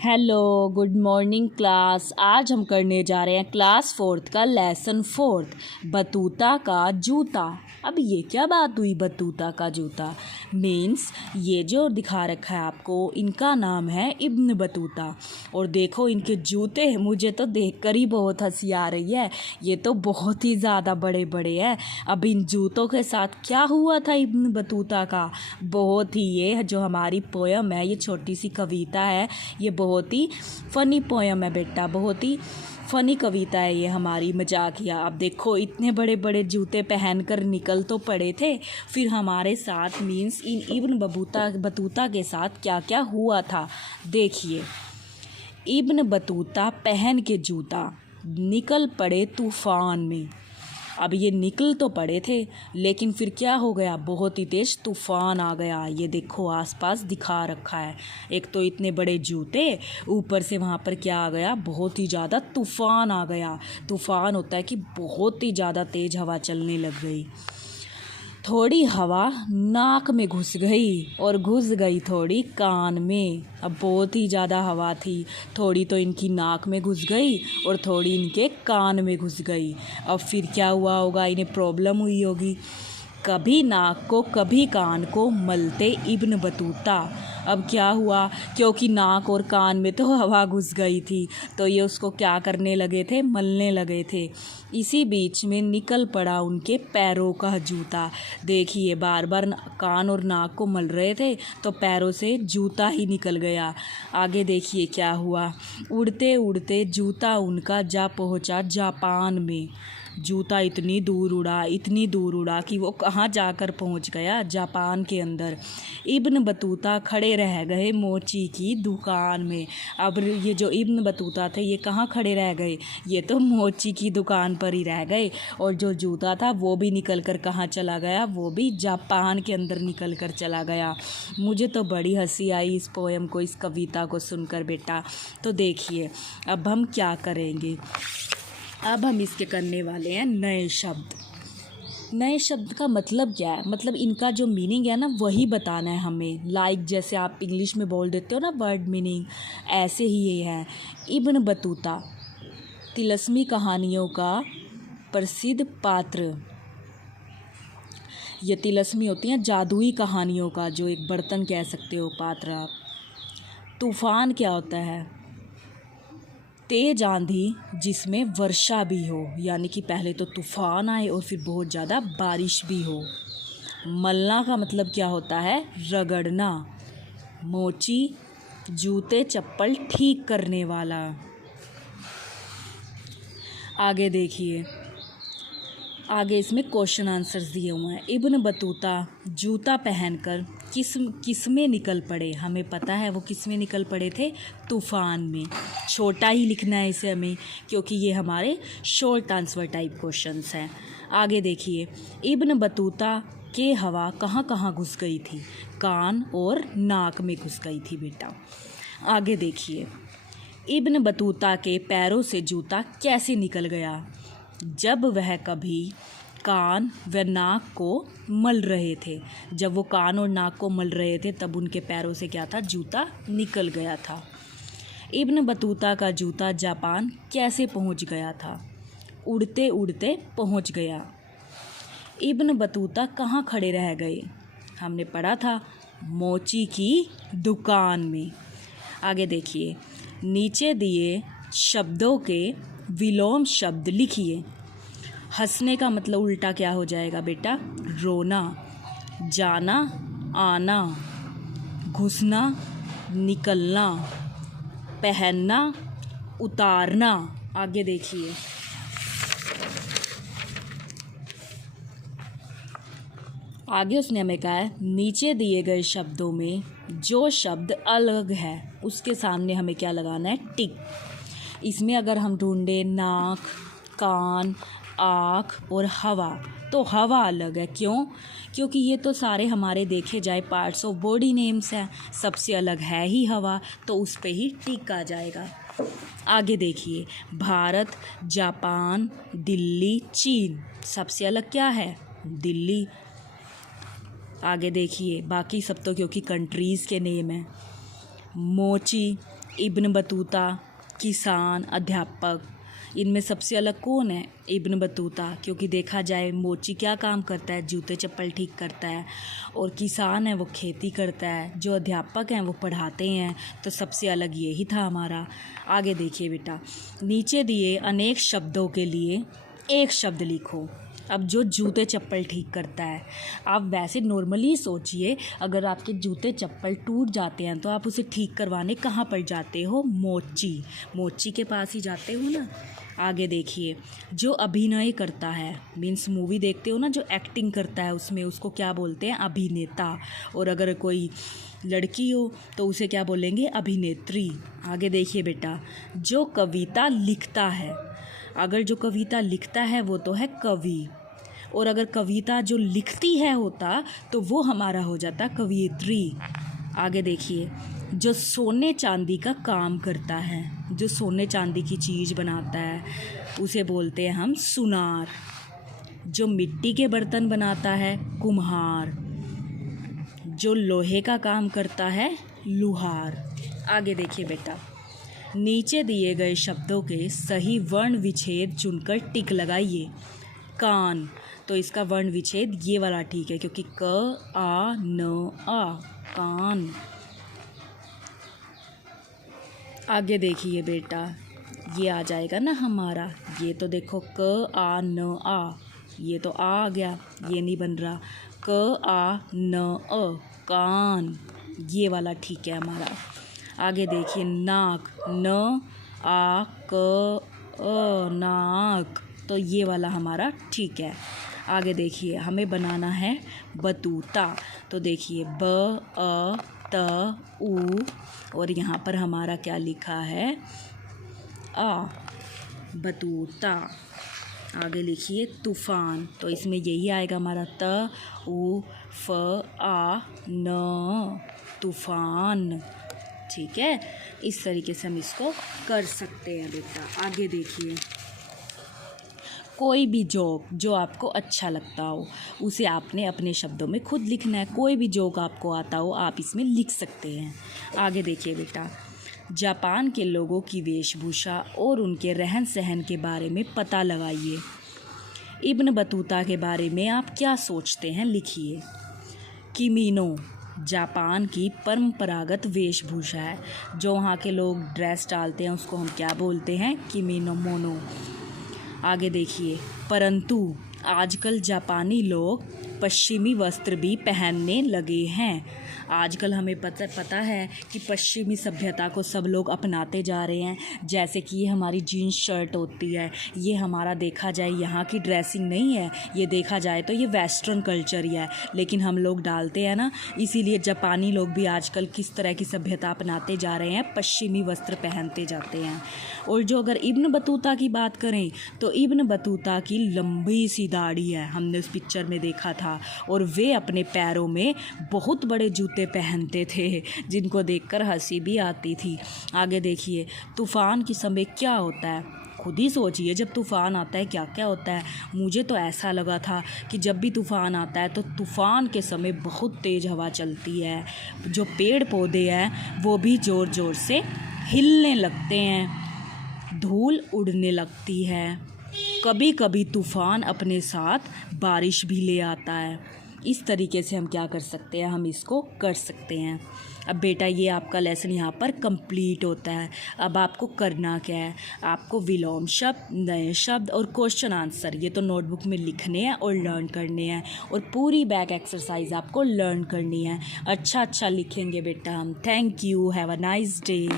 Hello, good morning class. आज हम करने जा रहे हैं क्लास 4th का लेसन 4th, बतूता का जूता। अब ये क्या बात हुई, बतूता का जूता मीन्स ये जो दिखा रखा है आपको, इनका नाम है इब्न बतूता। और देखो इनके जूते, मुझे तो देखकर ही बहुत हंसी आ रही है। ये तो बहुत ही ज़्यादा बड़े बड़े हैं। अब इन जूतों के साथ क्या हुआ था इब्न बतूता का, बहुत ही, ये जो हमारी पोयम है, ये छोटी सी कविता है, ये बहुत ही फ़नी पोयम है बेटा, बहुत ही फ़नी कविता है ये हमारी, मजाकिया। अब देखो इतने बड़े बड़े जूते पहनकर निकल तो पड़े थे, फिर हमारे साथ मीन्स इन इब्न बतूता के साथ क्या क्या हुआ था देखिए। इब्न बतूता पहन के जूता निकल पड़े तूफ़ान में। अब ये निकल तो पड़े थे, लेकिन फिर क्या हो गया, बहुत ही तेज़ तूफ़ान आ गया। ये देखो आसपास दिखा रखा है, एक तो इतने बड़े जूते, ऊपर से वहाँ पर क्या आ गया, बहुत ही ज़्यादा तूफ़ान आ गया। तूफ़ान होता है कि बहुत ही ज़्यादा तेज़ हवा चलने लग गई। थोड़ी हवा नाक में घुस गई और घुस गई थोड़ी कान में। अब बहुत ही ज़्यादा हवा थी, थोड़ी तो इनकी नाक में घुस गई और थोड़ी इनके कान में घुस गई। अब फिर क्या हुआ होगा, इन्हें प्रॉब्लम हुई होगी। कभी नाक को कभी कान को मलते इब्न बतूता। अब क्या हुआ, क्योंकि नाक और कान में तो हवा घुस गई थी, तो ये उसको क्या करने लगे थे, मलने लगे थे। इसी बीच में निकल पड़ा उनके पैरों का जूता। देखिए बार बार कान और नाक को मल रहे थे, तो पैरों से जूता ही निकल गया। आगे देखिए क्या हुआ, उड़ते उड़ते जूता उनका जा पहुंचा जापान में। जूता इतनी दूर उड़ा कि वो कहाँ जाकर पहुँच गया, जापान के अंदर। इब्न बतूता खड़े रह गए मोची की दुकान में। अब ये जो इब्न बतूता थे, ये कहाँ खड़े रह गए, ये तो मोची की दुकान पर ही रह गए। और जो जूता था वो भी निकल कर कहाँ चला गया, वो भी जापान के अंदर निकल कर चला गया। मुझे तो बड़ी हंसी आई इस पोएम को, इस कविता को सुनकर बेटा। तो देखिए अब हम क्या करेंगे, अब हम इसके करने वाले हैं नए शब्द। नए शब्द का मतलब क्या है, मतलब इनका जो मीनिंग है ना, वही बताना है हमें। लाइक जैसे आप इंग्लिश में बोल देते हो ना वर्ड मीनिंग, ऐसे ही ये है। इब्न बतूता तिलस्मी कहानियों का प्रसिद्ध पात्र। ये तिलस्मी होती हैं जादुई कहानियों का, जो एक बर्तन कह सकते हो, पात्र आप। तूफ़ान क्या होता है, तेज आंधी जिसमें वर्षा भी हो, यानी कि पहले तो तूफ़ान आए और फिर बहुत ज़्यादा बारिश भी हो। मलना का मतलब क्या होता है, रगड़ना। मोची जूते चप्पल ठीक करने वाला। आगे देखिए, आगे इसमें क्वेश्चन आंसर्स दिए हुए हैं। इब्न बतूता जूता पहनकर किस में निकल पड़े, हमें पता है वो किस में निकल पड़े थे, तूफ़ान में। छोटा ही लिखना है इसे हमें, क्योंकि ये हमारे शॉर्ट आंसर टाइप क्वेश्चंस हैं। आगे देखिए, इब्न बतूता के हवा कहाँ कहाँ घुस गई थी, कान और नाक में घुस गई थी बेटा। आगे देखिए, इब्न बतूता के पैरों से जूता कैसे निकल गया, जब वह कभी कान व नाक को मल रहे थे। जब वो कान और नाक को मल रहे थे, तब उनके पैरों से क्या था, जूता निकल गया था। इब्न बतूता का जूता जापान कैसे पहुंच गया था, उड़ते उड़ते पहुंच गया। इब्न बतूता कहाँ खड़े रह गए, हमने पढ़ा था मोची की दुकान में। आगे देखिए, नीचे दिए शब्दों के विलोम शब्द लिखिए। हंसने का मतलब उल्टा क्या हो जाएगा बेटा, रोना। जाना आना, घुसना निकलना, पहनना उतारना। आगे देखिए, आगे उसने हमें कहा है, नीचे दिए गए शब्दों में जो शब्द अलग है उसके सामने हमें क्या लगाना है, टिक। इसमें अगर हम ढूंढे नाक, कान, आँख और हवा, तो हवा अलग है। क्यों, क्योंकि ये तो सारे हमारे देखे जाए पार्ट्स ऑफ बॉडी नेम्स हैं, सबसे अलग है ही हवा, तो उस पे ही टिक आ जाएगा। आगे देखिए, भारत, जापान, दिल्ली, चीन, सबसे अलग क्या है, दिल्ली। आगे देखिए, बाकी सब तो क्योंकि कंट्रीज़ के नेम हैं। मोची इब्न बतूता किसान, अध्यापक, इनमें सबसे अलग कौन है? इब्न बतूता, क्योंकि देखा जाए मोची क्या काम करता है? जूते चप्पल ठीक करता है। और किसान है वो खेती करता है, जो अध्यापक हैं वो पढ़ाते हैं। तो सबसे अलग यही था हमारा। आगे देखिए बेटा, नीचे दिए अनेक शब्दों के लिए एक शब्द लिखो। अब जो जूते चप्पल ठीक करता है, आप वैसे नॉर्मली सोचिए, अगर आपके जूते चप्पल टूट जाते हैं तो आप उसे ठीक करवाने कहाँ पर जाते हो? मोची के पास ही जाते हो ना। आगे देखिए, जो अभिनय करता है, मीन्स मूवी देखते हो ना, जो एक्टिंग करता है उसमें, उसको क्या बोलते हैं? अभिनेता। और अगर कोई लड़की हो तो उसे क्या बोलेंगे? अभिनेत्री। आगे देखिए बेटा, जो कविता लिखता है, अगर जो कविता लिखता है वो तो है कवि, और अगर कविता जो लिखती है होता तो वो हमारा हो जाता कवियत्री। आगे देखिए, जो सोने चांदी का काम करता है, जो सोने चांदी की चीज़ बनाता है, उसे बोलते हैं हम सुनार। जो मिट्टी के बर्तन बनाता है, कुम्हार। जो लोहे का काम करता है, लुहार। आगे देखिए बेटा, नीचे दिए गए शब्दों के सही वर्ण विच्छेद चुनकर टिक लगाइए। कान, तो इसका वर्ण विच्छेद ये वाला ठीक है, क्योंकि क आ न आ, कान। आगे देखिए बेटा, ये आ जाएगा ना हमारा, ये तो देखो क आ न आ, ये तो आ गया, ये नहीं बन रहा। क आ न अ, कान, ये वाला ठीक है हमारा। आगे देखिए, नाक, न आ क अ, नाक, तो ये वाला हमारा ठीक है। आगे देखिए, हमें बनाना है बतूता। तो देखिए, ब अ त उ, और यहाँ पर हमारा क्या लिखा है? आ, बतूता। आगे लिखिए तूफान, तो इसमें यही आएगा हमारा त उ फ आ न, तूफान। ठीक है, इस तरीके से हम इसको कर सकते हैं बेटा। आगे देखिए, कोई भी जोक जो आपको अच्छा लगता हो उसे आपने अपने शब्दों में खुद लिखना है। कोई भी जोक आपको आता हो आप इसमें लिख सकते हैं। आगे देखिए बेटा, जापान के लोगों की वेशभूषा और उनके रहन सहन के बारे में पता लगाइए। इब्न बतूता के बारे में आप क्या सोचते हैं? लिखिए। किमीनो जापान की परंपरागत वेशभूषा है। जो वहाँ के लोग ड्रेस डालते हैं उसको हम क्या बोलते हैं? किमीनो मोनो। आगे देखिए, परंतु आजकल जापानी लोग पश्चिमी वस्त्र भी पहनने लगे हैं। आजकल हमें पता है कि पश्चिमी सभ्यता को सब लोग अपनाते जा रहे हैं। जैसे कि ये हमारी जीन्स शर्ट होती है, ये हमारा देखा जाए यहाँ की ड्रेसिंग नहीं है, ये देखा जाए तो ये वेस्टर्न कल्चर ही है, लेकिन हम लोग डालते हैं ना। इसीलिए जापानी लोग भी आजकल किस तरह की सभ्यता अपनाते जा रहे हैं? पश्चिमी वस्त्र पहनते जाते हैं। और जो अगर इब्न बतूता की बात करें तो इब्न बतूता की लंबी सी दाढ़ी है, हमने उस पिक्चर में देखा था। और वे अपने पैरों में बहुत बड़े जूते पहनते थे जिनको देखकर हंसी भी आती थी। आगे देखिए, तूफ़ान के समय क्या होता है? खुद ही सोचिए, जब तूफ़ान आता है क्या क्या होता है। मुझे तो ऐसा लगा था कि जब भी तूफ़ान आता है तो तूफ़ान के समय बहुत तेज़ हवा चलती है, जो पेड़ पौधे हैं वो भी ज़ोर ज़ोर से हिलने लगते हैं, धूल उड़ने लगती है। कभी कभी तूफ़ान अपने साथ बारिश भी ले आता है। इस तरीके से हम क्या कर सकते हैं? हम इसको कर सकते हैं। अब बेटा ये आपका लेसन यहाँ पर कंप्लीट होता है। अब आपको करना क्या है? आपको विलोम शब्द, नए शब्द और क्वेश्चन आंसर ये तो नोटबुक में लिखने हैं और लर्न करने हैं, और पूरी बैक एक्सरसाइज आपको लर्न करनी है। अच्छा लिखेंगे बेटा हम। Thank you, have a nice day.